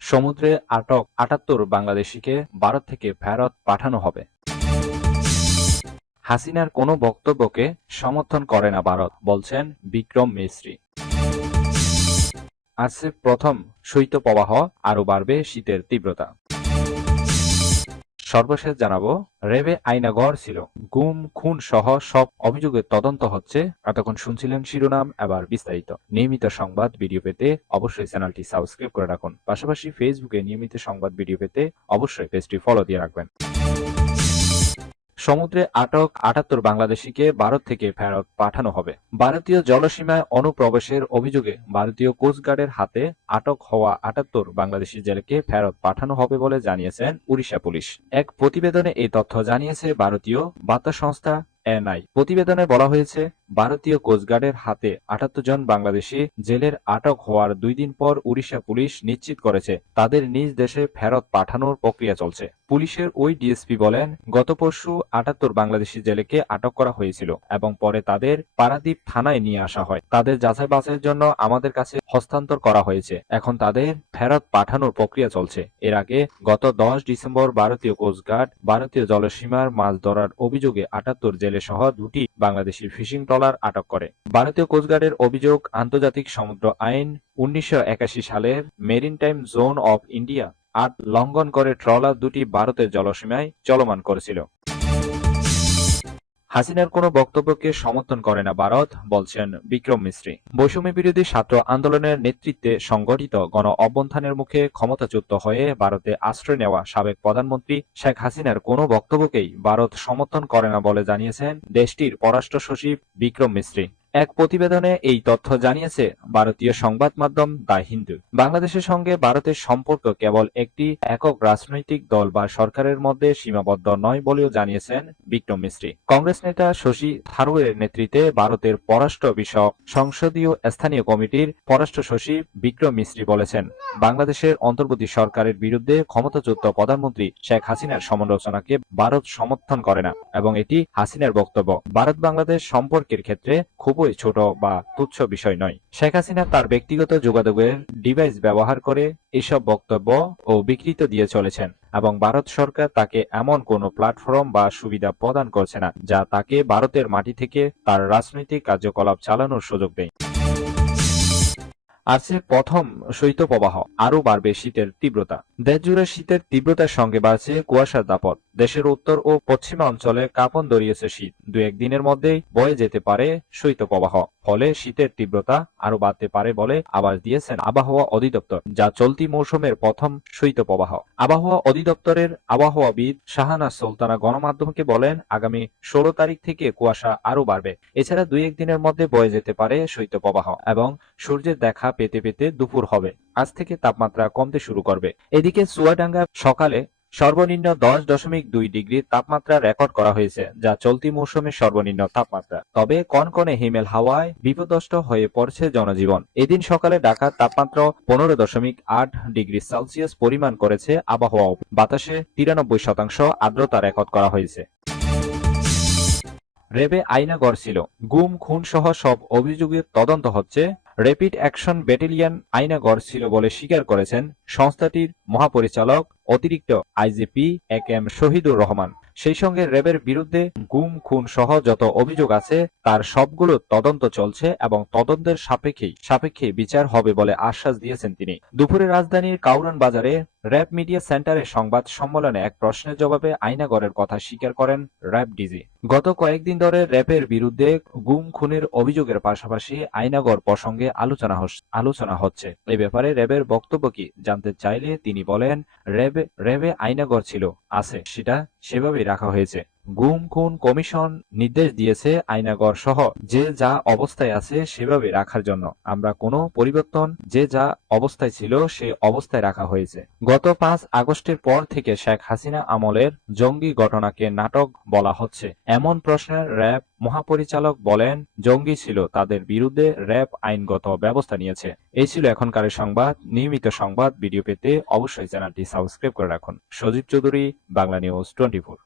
সমুদ্রে আটক ৭৮ বাংলাদেশিকে ভারত থেকে ফেরত পাঠানো হবে। হাসিনার কোনো বক্তব্যকে সমর্থন করে না ভারত, বলছেন বিক্রম মিস্ত্রি। আসছে প্রথম শৈত্যপ্রবাহ, আরও বাড়বে শীতের তীব্রতা। সর্বশেষ জানাবো, রেবে আয়নাঘর ছিল, গুম খুন সহ সব অভিযোগের তদন্ত হচ্ছে। এতক্ষণ শুনছিলেন শিরোনাম, এবার বিস্তারিত। নিয়মিত সংবাদ ভিডিও পেতে অবশ্যই চ্যানেলটি সাবস্ক্রাইব করে রাখুন। পাশাপাশি ফেসবুকে নিয়মিত সংবাদ ভিডিও পেতে অবশ্যই পেজটি ফলো দিয়ে রাখবেন। সমুদ্রে আটক ৭৮ বাংলাদেশিকে ভারত থেকে ফেরত পাঠানো হবে। ভারতীয় জলসীমায় অনুপ্রবেশের অভিযোগে ভারতীয় কোস্টগার্ডের হাতে আটক হওয়া ৭৮ বাংলাদেশি জেলেকে ফেরত পাঠানো হবে বলে জানিয়েছেন ওড়িশা পুলিশ। এক প্রতিবেদনে এই তথ্য জানিয়েছে ভারতীয় বার্তা সংস্থা এনআই। প্রতিবেদনে বলা হয়েছে, ভারতীয় কোস্টগার্ডের হাতে ৭৮ জন বাংলাদেশি জেলের আটক হওয়ার ২ দিন পর ওড়িশা পুলিশ নিশ্চিত করেছে তাদের নিজ দেশে ফেরত পাঠানোর প্রক্রিয়া চলছে। পুলিশের ওই ডিএসপি বলেন, গত পরশু ৭৮ বাংলাদেশি জেলেকে আটক করা হয়েছিল এবং পরে তাদের পারাদ্বীপ থানায় নিয়ে আসা হয়। তাদের যাচাই বাছাইয়ের জন্য আমাদের কাছে হস্তান্তর করা হয়েছে। এখন তাদের ফেরত পাঠানোর প্রক্রিয়া চলছে। এর আগে গত ১০ ডিসেম্বর ভারতীয় কোস্টগার্ড ভারতীয় জলসীমার মাছ ধরার অভিযোগে ৭৮ জেলে সহ ২টি বাংলাদেশি ফিশিং ট্রলার আটক করে। ভারতীয় কোস্টগার্ডের অভিযোগ, আন্তর্জাতিক সমুদ্র আইন ১৯৮১ সালের মেরিটাইম জোন অফ ইন্ডিয়া আইন লঙ্ঘন করে ট্রলার দুটি ভারতের জলসীমায় চলমান করেছিল। হাসিনার কোনো বক্তব্যকে সমর্থন করে না ভারত, বলছেন বিক্রম মিস্ত্রি। বৈষম্য বিরোধী ছাত্র আন্দোলনের নেতৃত্বে সংগঠিত গণ অভ্যুত্থানের মুখে ক্ষমতাচ্যুত হয়ে ভারতে আশ্রয় নেওয়া সাবেক প্রধানমন্ত্রী শেখ হাসিনার কোনো বক্তব্যকেই ভারত সমর্থন করে না বলে জানিয়েছেন দেশটির পররাষ্ট্র সচিব বিক্রম মিস্ত্রি। এক প্রতিবেদনে এই তথ্য জানিয়েছে ভারতীয় সংবাদ মাধ্যম দ্য হিন্দু। বাংলাদেশের সঙ্গে ভারতের সম্পর্ক কেবল একটি একক রাজনৈতিক দল বা সরকারের মধ্যে সীমাবদ্ধ নয় বলেও জানিয়েছেন বিক্রম মিস্ত্রি। কংগ্রেস নেতা শশী থারুরের নেতৃত্বে ভারতের পররাষ্ট্র বিষয়ক সংসদীয় স্থানীয় কমিটির পররাষ্ট্র সচিব বিক্রম মিস্ত্রি বলেছেন, বাংলাদেশের অন্তর্বর্তী সরকারের বিরুদ্ধে ক্ষমতাচ্যুত প্রধানমন্ত্রী শেখ হাসিনার সমালোচনাকে ভারত সমর্থন করে না এবং এটি হাসিনার বক্তব্য ভারত বাংলাদেশ সম্পর্কের ক্ষেত্রে খুবই ছোট বা তুচ্ছ বিষয় নয়। শেখ হাসিনা তার ব্যক্তিগত যোগাযোগের ডিভাইস ব্যবহার করে এসব বক্তব্য ও বিকৃতি দিয়ে চলেছেন এবং ভারত সরকার তাকে এমন কোনো প্ল্যাটফর্ম বা সুবিধা প্রদান করছে না যা তাকে ভারতের মাটি থেকে তার রাজনৈতিক কার্যকলাপ চালানোর সুযোগ দেয়। আসছে প্রথম শৈত্যপ্রবাহ, আরও বাড়বে শীতের তীব্রতা। দেশজুড়ে শীতের তীব্রতার সঙ্গে বাড়ছে কুয়াশার দাপট। দেশের উত্তর ও পশ্চিমাঞ্চলে কাঁপন ধরিয়েছে শীত। ২-১ দিনের মধ্যেই বয়ে যেতে পারে শৈত্যপ্রবাহ। ফলে শীতের তীব্রতা আরও বাড়তে পারে বলে আভাস দিয়েছেন আবহাওয়া অধিদপ্তর, যা চলতি মৌসুমের প্রথম শৈত্যপ্রবাহ। আবহাওয়া অধিদপ্তরের আবহাওয়াবিদ শাহানাজ সুলতানা গণমাধ্যমকে বলেন, আগামী ১৬ তারিখ থেকে কুয়াশা আরও বাড়বে। এছাড়া ২-১ দিনের মধ্যে বয়ে যেতে পারে শৈত্যপ্রবাহ এবং সূর্যের দেখা পেতে পেতে দুপুর হবে। আজ থেকে তাপমাত্রা কমতে শুরু করবে। এদিকে চুয়াডাঙ্গা সকালে সর্বনিম্ন ১০.২ ডিগ্রি তাপমাত্রা রেকর্ড করা হয়েছে, যা চলতি মৌসুমের সর্বনিম্ন তাপমাত্রা। তবে কনকনে হিমেল হাওয়ায় বিপর্যস্ত হয়ে পড়ছে জনজীবন। এদিন সকালে ঢাকার তাপমাত্রা ১৫.৮ ডিগ্রি সেলসিয়াস পরিমাণ করেছে আবহাওয়া। বাতাসে ৯৩% আর্দ্রতা রেকর্ড করা হয়েছে। রেবে আয়নাঘর ছিল, গুম খুন সহ সব অভিযোগের তদন্ত হচ্ছে। র্যাপিড অ্যাকশন ব্যাটালিয়ন আয়নাঘর ছিল বলে স্বীকার করেছেন সংস্থাটির মহাপরিচালক অতিরিক্ত IGP A K M Shahidur Rahman. সেই সঙ্গে র্যাবের বিরুদ্ধে গুম খুন সহ যত অভিযোগ আছে তার সবগুলো তদন্ত চলছে এবং তদন্তের সাপেক্ষে বিচার হবে বলে আশ্বাস দিয়েছেন তিনি। দুপুরে রাজধানীর কাউরান বাজারে র্যাব মিডিয়া সেন্টারের সংবাদ সম্মেলনে এক প্রশ্নের জবাবে আয়নাঘরের কথা স্বীকার করেন র্যাব ডিজি। গত কয়েকদিন ধরে র্যাবের বিরুদ্ধে গুম খুনের অভিযোগের পাশাপাশি আয়নাঘর প্রসঙ্গে আলোচনা হচ্ছে। এ ব্যাপারে র্যাবের বক্তব্য কি জানতে চাইলে তিনি বলেন, র্যাবে আয়নাঘর ছিল, আছে, সেটা সেভাবেই রাখা হয়েছে। গুম খুন কমিশন নির্দেশ দিয়েছে আয়নাঘর সহ যে যা অবস্থায় আছে সেভাবে রাখার জন্য। আমরা কোনো পরিবর্তন, যে যা অবস্থায় ছিল সে অবস্থায় রাখা হয়েছে। গত ৫ আগস্টের পর থেকে শেখ হাসিনা আমলের জঙ্গি ঘটনাকে নাটক বলা হচ্ছে এমন প্রশ্নের র্যাব মহাপরিচালক বলেন, জঙ্গি ছিল, তাদের বিরুদ্ধে র্যাব আইনগত ব্যবস্থা নিয়েছে। এই ছিল এখনকার সংবাদ। নিয়মিত সংবাদ ভিডিও পেতে অবশ্যই চ্যানেলটি সাবস্ক্রাইব করে রাখুন। সজীব চৌধুরী, বাংলা নিউজ 24।